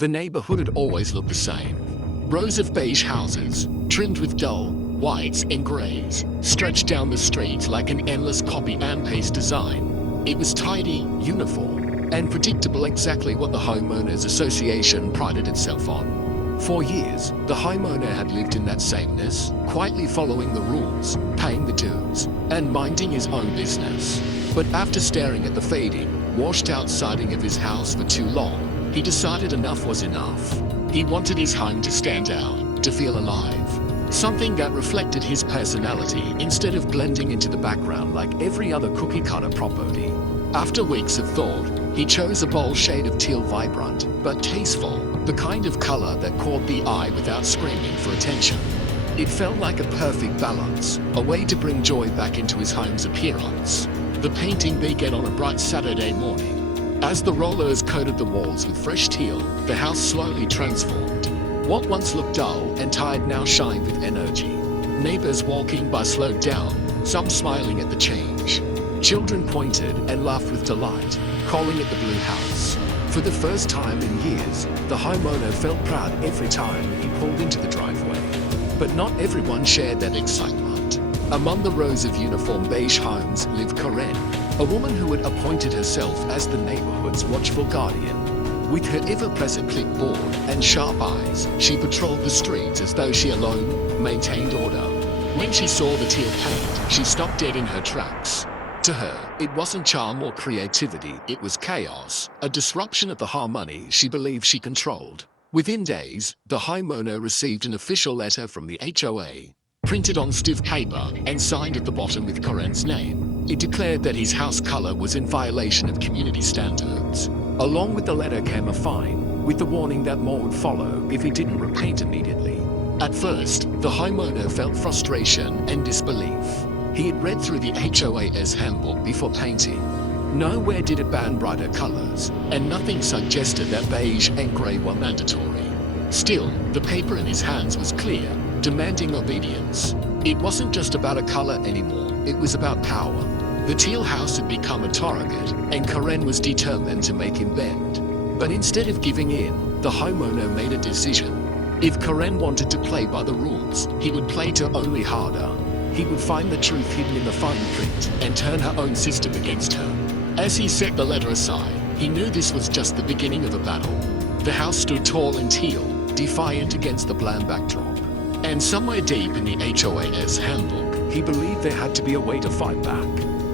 The neighborhood had always looked the same. Rows of beige houses, trimmed with dull whites and grays, stretched down the streets like an endless copy and paste design. It was tidy, uniform, and predictable, exactly what the Homeowners Association prided itself on. For years, the homeowner had lived in that sameness, quietly following the rules, paying the dues, and minding his own business. But after staring at the fading, washed-out siding of his house for too long, he decided enough was enough. He wanted his home to stand out, to feel alive. Something that reflected his personality instead of blending into the background like every other cookie-cutter property. After weeks of thought, he chose a bold shade of teal, vibrant but tasteful, the kind of color that caught the eye without screaming for attention. It felt like a perfect balance, a way to bring joy back into his home's appearance. The painting began on a bright Saturday morning. As the rollers coated the walls with fresh teal, the house slowly transformed. What once looked dull and tired now shined with energy. Neighbors walking by slowed down, some smiling at the change. Children pointed and laughed with delight, calling it the Blue House. For the first time in years, the homeowner felt proud every time he pulled into the driveway. But not everyone shared that excitement. Among the rows of uniform beige homes lived Karen, a woman who had appointed herself as the neighborhood's watchful guardian. With her ever-present clipboard and sharp eyes, she patrolled the streets as though she alone maintained order. When she saw the teal paint, she stopped dead in her tracks. To her, it wasn't charm or creativity, it was chaos, a disruption of the harmony she believed she controlled. Within days, the homeowner received an official letter from the HOA, printed on stiff paper and signed at the bottom with Karen's name. It declared that his house color was in violation of community standards. Along with the letter came a fine, with the warning that more would follow if he didn't repaint immediately. At first, the homeowner felt frustration and disbelief. He had read through the HOA's handbook before painting. Nowhere did it ban brighter colors, and nothing suggested that beige and gray were mandatory. Still, the paper in his hands was clear, demanding obedience. It wasn't just about a color anymore, it was about power. The teal house had become a target, and Karen was determined to make him bend. But instead of giving in, the homeowner made a decision. If Karen wanted to play by the rules, he would play to only harder. He would find the truth hidden in the fine print and turn her own system against her. As he set the letter aside, he knew this was just the beginning of a battle. The house stood tall and teal, defiant against the bland backdrop. And somewhere deep in the HOA's handbook, he believed there had to be a way to fight back.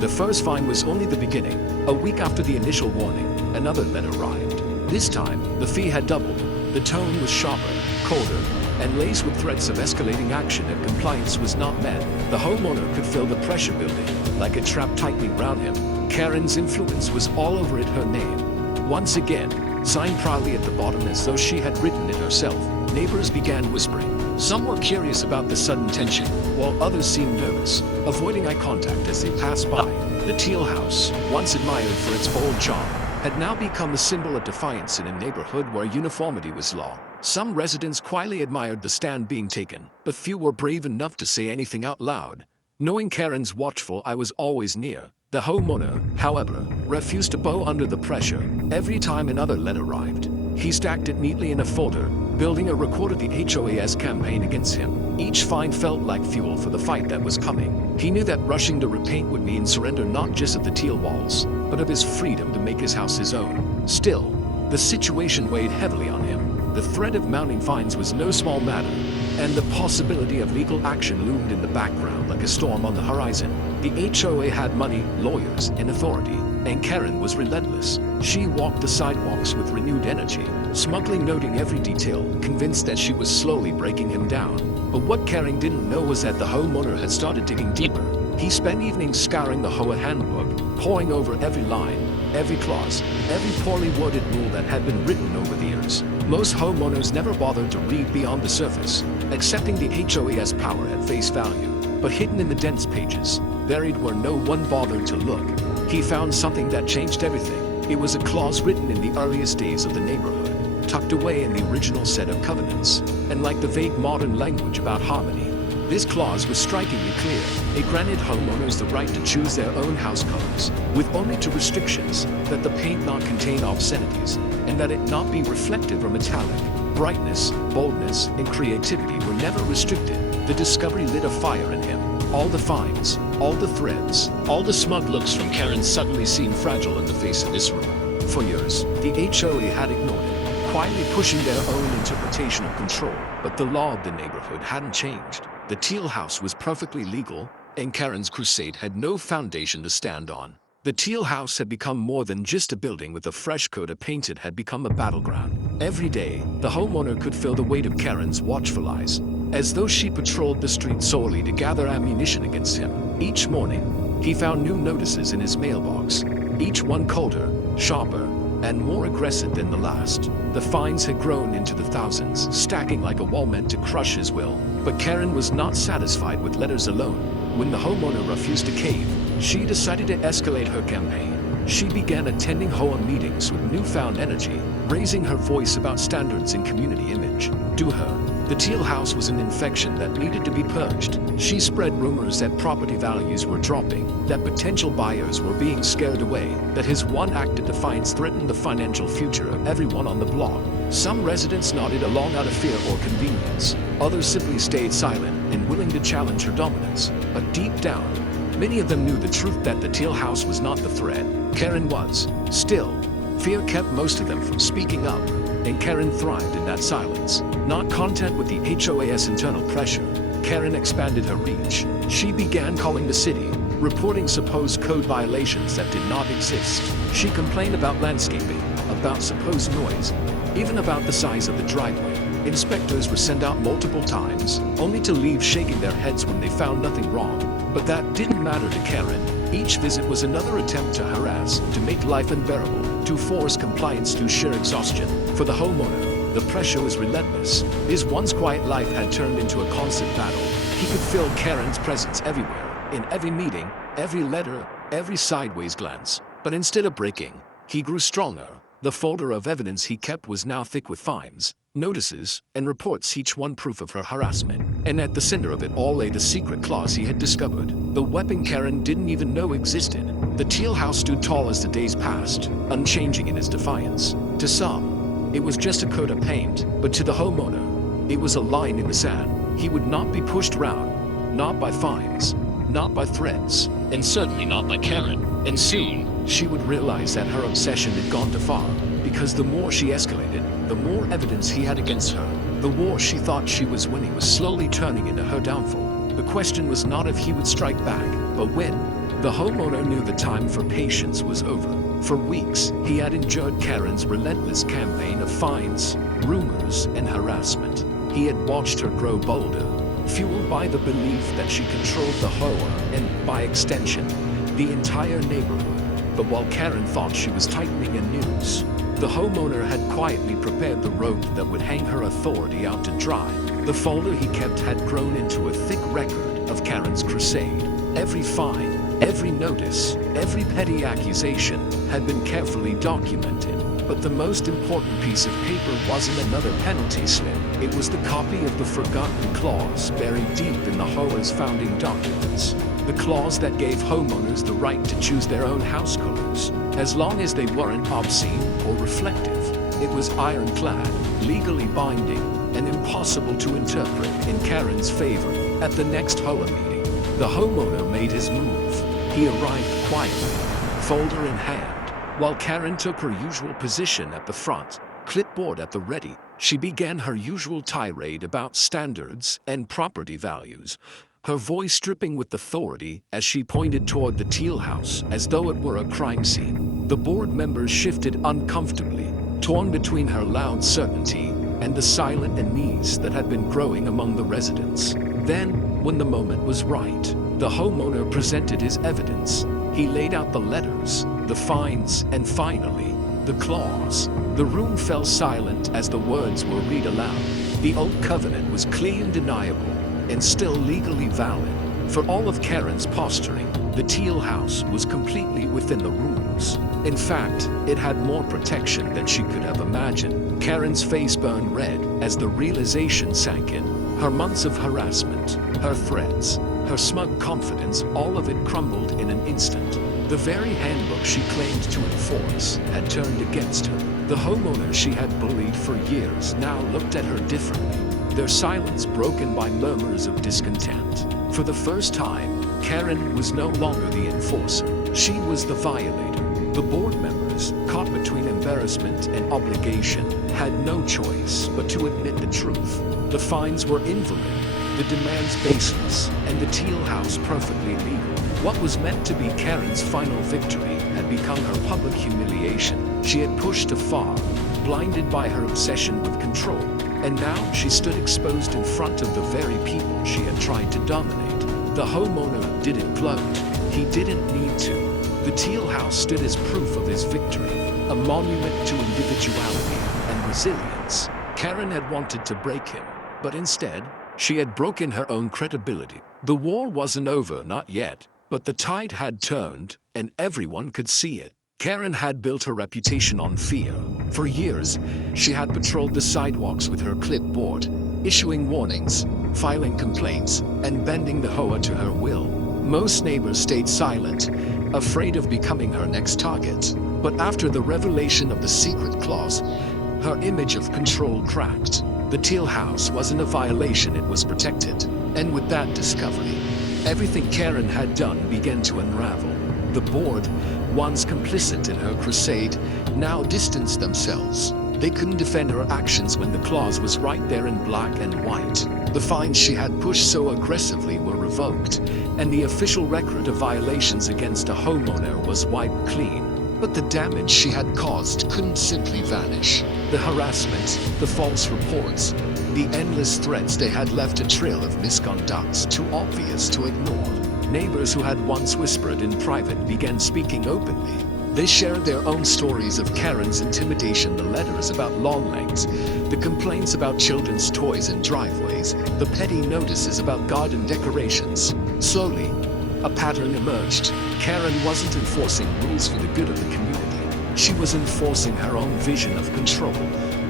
The first fine was only the beginning. A week after the initial warning, another letter arrived. This time, the fee had doubled. The tone was sharper, colder, and laced with threats of escalating action if compliance was not met. The homeowner could feel the pressure building, like a trap tightening round him. Karen's influence was all over it, her name. Once again, signed proudly at the bottom as though she had written it herself. Neighbors began whispering. Some were curious about the sudden tension, while others seemed nervous, avoiding eye contact as they passed by. The teal house, once admired for its bold charm, had now become a symbol of defiance in a neighborhood where uniformity was law. Some residents quietly admired the stand being taken, but few were brave enough to say anything out loud. Knowing Karen's watchful eye was always near, the homeowner, however, refused to bow under the pressure. Every time another letter arrived, he stacked it neatly in a folder, building a record of the HOA's campaign against him. Each fine felt like fuel for the fight that was coming. He knew that rushing to repaint would mean surrender not just of the teal walls, but of his freedom to make his house his own. Still, the situation weighed heavily on him. The threat of mounting fines was no small matter, and the possibility of legal action loomed in the background like a storm on the horizon. The HOA had money, lawyers, and authority, and Karen was relentless. She walked the sidewalks with renewed energy, smugly noting every detail, convinced that she was slowly breaking him down. But what Karen didn't know was that the homeowner had started digging deeper. He spent evenings scouring the HOA handbook, poring over every line, every clause, every poorly worded rule that had been written over the years. Most homeowners never bothered to read beyond the surface, accepting the HOA's power at face value. But hidden in the dense pages, buried where no one bothered to look, he found something that changed everything. It was a clause written in the earliest days of the neighborhood, tucked away in the original set of covenants, and like the vague modern language about harmony, this clause was strikingly clear. It granted homeowners the right to choose their own house colors, with only two restrictions: that the paint not contain obscenities, and that it not be reflective or metallic. Brightness, boldness, and creativity were never restricted. The discovery lit a fire in him. All the fines, all the threads, all the smug looks from Karen suddenly seemed fragile in the face of this room. For years, the HOA had ignored it, quietly pushing their own interpretation of control. But the law of the neighborhood hadn't changed. The Teal house was perfectly legal, and Karen's crusade had no foundation to stand on. The Teal house had become more than just a building with a fresh coat of paint. It had become a battleground. Every day, the homeowner could feel the weight of Karen's watchful eyes, as though she patrolled the streets solely to gather ammunition against him. Each morning, he found new notices in his mailbox, each one colder, sharper, and more aggressive than the last. The fines had grown into the thousands, stacking like a wall meant to crush his will. But Karen was not satisfied with letters alone. When the homeowner refused to cave, she decided to escalate her campaign. She began attending HOA meetings with newfound energy, raising her voice about standards and community image. To her, the Teal house was an infection that needed to be purged. She spread rumors that property values were dropping, that potential buyers were being scared away, that his one act of defiance threatened the financial future of everyone on the block. Some residents nodded along out of fear or convenience. Others simply stayed silent and willing to challenge her dominance. But deep down, many of them knew the truth that the Teal house was not the threat. Karen was. Still, fear kept most of them from speaking up, and Karen thrived in that silence. Not content with the HOA's internal pressure, Karen expanded her reach. She began calling the city, reporting supposed code violations that did not exist. She complained about landscaping, about supposed noise, even about the size of the driveway. Inspectors were sent out multiple times, only to leave shaking their heads when they found nothing wrong. But that didn't matter to Karen. Each visit was another attempt to harass, to make life unbearable, to force compliance through sheer exhaustion. For the homeowner, the pressure was relentless. His once quiet life had turned into a constant battle. He could feel Karen's presence everywhere, in every meeting, every letter, every sideways glance. But instead of breaking, he grew stronger. The folder of evidence he kept was now thick with fines, notices, and reports, each one proof of her harassment. And at the center of it all lay the secret clause he had discovered, the weapon Karen didn't even know existed. The Teal house stood tall as the days passed, unchanging in its defiance. To some, it was just a coat of paint, but to the homeowner, it was a line in the sand. He would not be pushed round, not by fines, not by threats, and certainly not by Karen. And soon, she would realize that her obsession had gone too far, because the more she escalated, the more evidence he had against her. The war she thought she was winning was slowly turning into her downfall. The question was not if he would strike back, but when. The homeowner knew the time for patience was over. For weeks, he had endured Karen's relentless campaign of fines, rumors, and harassment. He had watched her grow bolder, fueled by the belief that she controlled the HOA and, by extension, the entire neighborhood. But while Karen thought she was tightening a noose, the homeowner had quietly prepared the rope that would hang her authority out to dry. The folder he kept had grown into a thick record of Karen's crusade. Every fine, every notice, every petty accusation had been carefully documented. But the most important piece of paper wasn't another penalty slip. It was the copy of the forgotten clause buried deep in the HOA's founding documents. The clause that gave homeowners the right to choose their own house colors, as long as they weren't obscene or reflective. It was ironclad, legally binding, and impossible to interpret in Karen's favor. At the next HOA meeting, the homeowner made his move. He arrived quietly, folder in hand, while Karen took her usual position at the front, clipboard at the ready. She began her usual tirade about standards and property values, her voice dripping with authority as she pointed toward the Teal house as though it were a crime scene. The board members shifted uncomfortably, torn between her loud certainty and the silent unease that had been growing among the residents. Then, when the moment was right, the homeowner presented his evidence. He laid out the letters, the fines, and finally, the clause. The room fell silent as the words were read aloud. The old covenant was clear and undeniable, and still legally valid. For all of Karen's posturing, the Teal house was completely within the rules. In fact, it had more protection than she could have imagined. Karen's face burned red as the realization sank in. Her months of harassment, her threats, her smug confidence, all of it crumbled in an instant. The very handbook she claimed to enforce had turned against her. The homeowner she had bullied for years now looked at her differently, their silence broken by murmurs of discontent. For the first time, Karen was no longer the enforcer. She was the violator. The board members, caught between embarrassment and obligation, had no choice but to admit the truth. The fines were invalid, the demands baseless, and the Teal house perfectly legal. What was meant to be Karen's final victory had become her public humiliation. She had pushed too far, blinded by her obsession with control, and now she stood exposed in front of the very people she had tried to dominate. The homeowner didn't gloat. He didn't need to. The Teal house stood as proof of his victory, a monument to individuality and resilience. Karen had wanted to break him, but instead, she had broken her own credibility. The war wasn't over, not yet, but the tide had turned, and everyone could see it. Karen had built her reputation on fear. For years, she had patrolled the sidewalks with her clipboard, issuing warnings, filing complaints, and bending the HOA to her will. Most neighbors stayed silent, afraid of becoming her next target. But after the revelation of the secret clause, her image of control cracked. The Teal house wasn't a violation, it was protected. And with that discovery, everything Karen had done began to unravel. The board, once complicit in her crusade, now distanced themselves. They couldn't defend her actions when the clause was right there in black and white. The fines she had pushed so aggressively were revoked, and the official record of violations against a homeowner was wiped clean. But the damage she had caused couldn't simply vanish. The harassment, the false reports, the endless threats, they had left a trail of misconducts too obvious to ignore. Neighbors who had once whispered in private began speaking openly. They shared their own stories of Karen's intimidation, the letters about lawn lengths, the complaints about children's toys and driveways, the petty notices about garden decorations. Slowly, a pattern emerged. Karen wasn't enforcing rules for the good of the community. She was enforcing her own vision of control,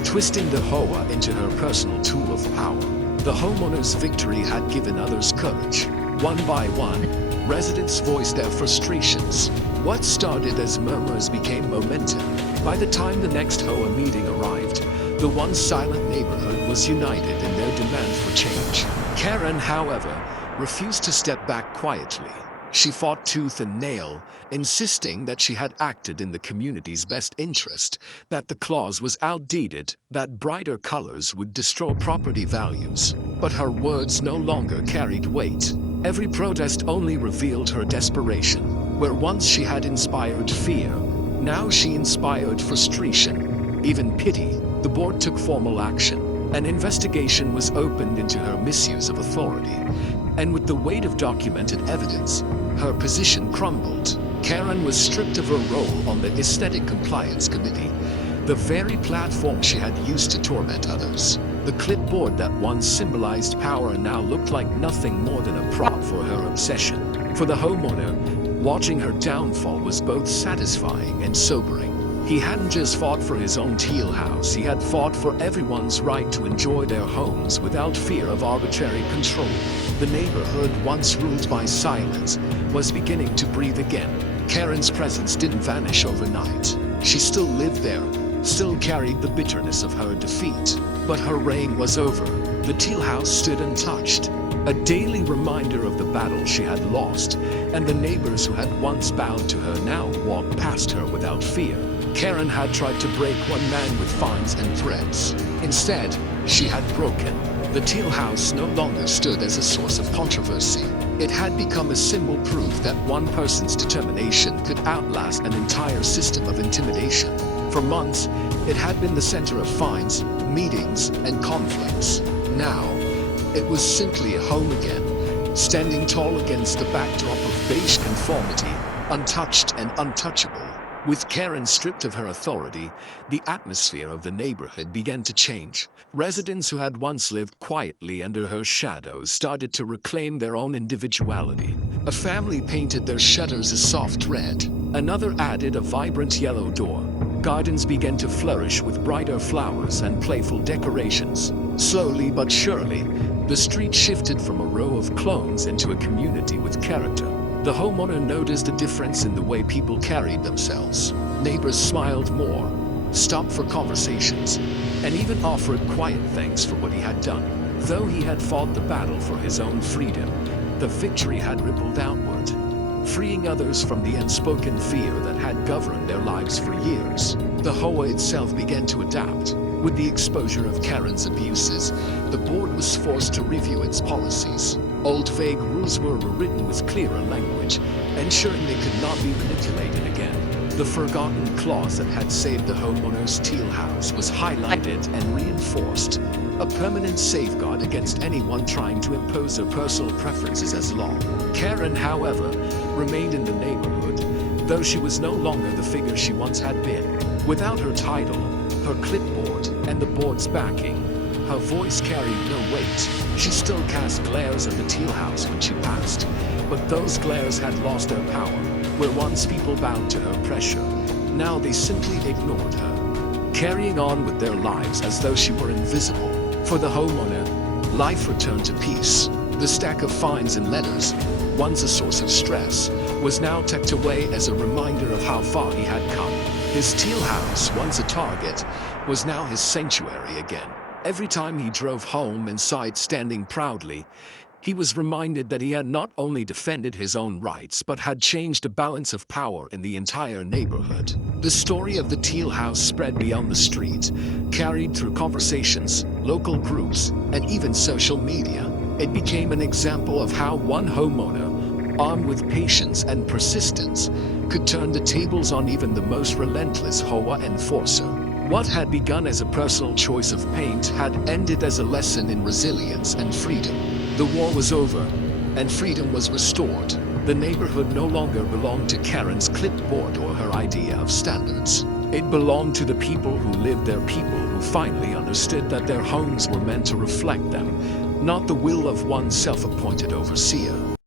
twisting the HOA into her personal tool of power. The homeowner's victory had given others courage. One by one, residents voiced their frustrations. What started as murmurs became momentum. By the time the next HOA meeting arrived, the once silent neighborhood was united in their demand for change. Karen, however, refused to step back quietly. She fought tooth and nail, insisting that she had acted in the community's best interest, that the clause was outdated, that brighter colors would destroy property values. But her words no longer carried weight. Every protest only revealed her desperation. Where once she had inspired fear, now she inspired frustration, even pity. The board took formal action. An investigation was opened into her misuse of authority. And with the weight of documented evidence, her position crumbled. Karen was stripped of her role on the Aesthetic Compliance Committee, the very platform she had used to torment others. The clipboard that once symbolized power now looked like nothing more than a prop for her obsession. For the homeowner, watching her downfall was both satisfying and sobering. He hadn't just fought for his own Teal house, he had fought for everyone's right to enjoy their homes without fear of arbitrary control. The neighborhood, once ruled by silence, was beginning to breathe again. Karen's presence didn't vanish overnight. She still lived there, still carried the bitterness of her defeat. But her reign was over. The Teal house stood untouched, a daily reminder of the battle she had lost, and the neighbors who had once bowed to her now walked past her without fear. Karen had tried to break one man with fines and threats. Instead, she had broken. The Teal house no longer stood as a source of controversy. It had become a symbol proof that one person's determination could outlast an entire system of intimidation. For months, it had been the center of fines, meetings, and conflicts. Now, it was simply a home again, standing tall against the backdrop of beige conformity, untouched and untouchable. With Karen stripped of her authority, the atmosphere of the neighborhood began to change. Residents who had once lived quietly under her shadows started to reclaim their own individuality. A family painted their shutters a soft red. Another added a vibrant yellow door. Gardens began to flourish with brighter flowers and playful decorations. Slowly but surely, the street shifted from a row of clones into a community with character. The homeowner noticed a difference in the way people carried themselves. Neighbors smiled more, stopped for conversations, and even offered quiet thanks for what he had done. Though he had fought the battle for his own freedom, the victory had rippled outward, freeing others from the unspoken fear that had governed their lives for years. The HOA itself began to adapt. With the exposure of Karen's abuses, the board was forced to review its policies. Old vague rules were rewritten with clearer language, ensuring they could not be manipulated again. The forgotten clause that had saved the homeowner's teal house was highlighted and reinforced, a permanent safeguard against anyone trying to impose their personal preferences as law. Karen, however, remained in the neighborhood, though she was no longer the figure she once had been. Without her title, her clipboard, and the board's backing, her voice carried no weight. She still cast glares at the teal house when she passed, but those glares had lost their power. Where once people bowed to her pressure, now they simply ignored her, carrying on with their lives as though she were invisible. For the homeowner, life returned to peace. The stack of fines and letters, once a source of stress, was now tucked away as a reminder of how far he had come. His teal house, once a target, was now his sanctuary again. Every time he drove home and saw it standing proudly, he was reminded that he had not only defended his own rights, but had changed the balance of power in the entire neighborhood. The story of the teal house spread beyond the street, carried through conversations, local groups, and even social media. It became an example of how one homeowner, armed with patience and persistence, could turn the tables on even the most relentless HOA enforcer. What had begun as a personal choice of paint had ended as a lesson in resilience and freedom. The war was over, and freedom was restored. The neighborhood no longer belonged to Karen's clipboard or her idea of standards. It belonged to the people who lived there, people who finally understood that their homes were meant to reflect them, not the will of one self-appointed overseer.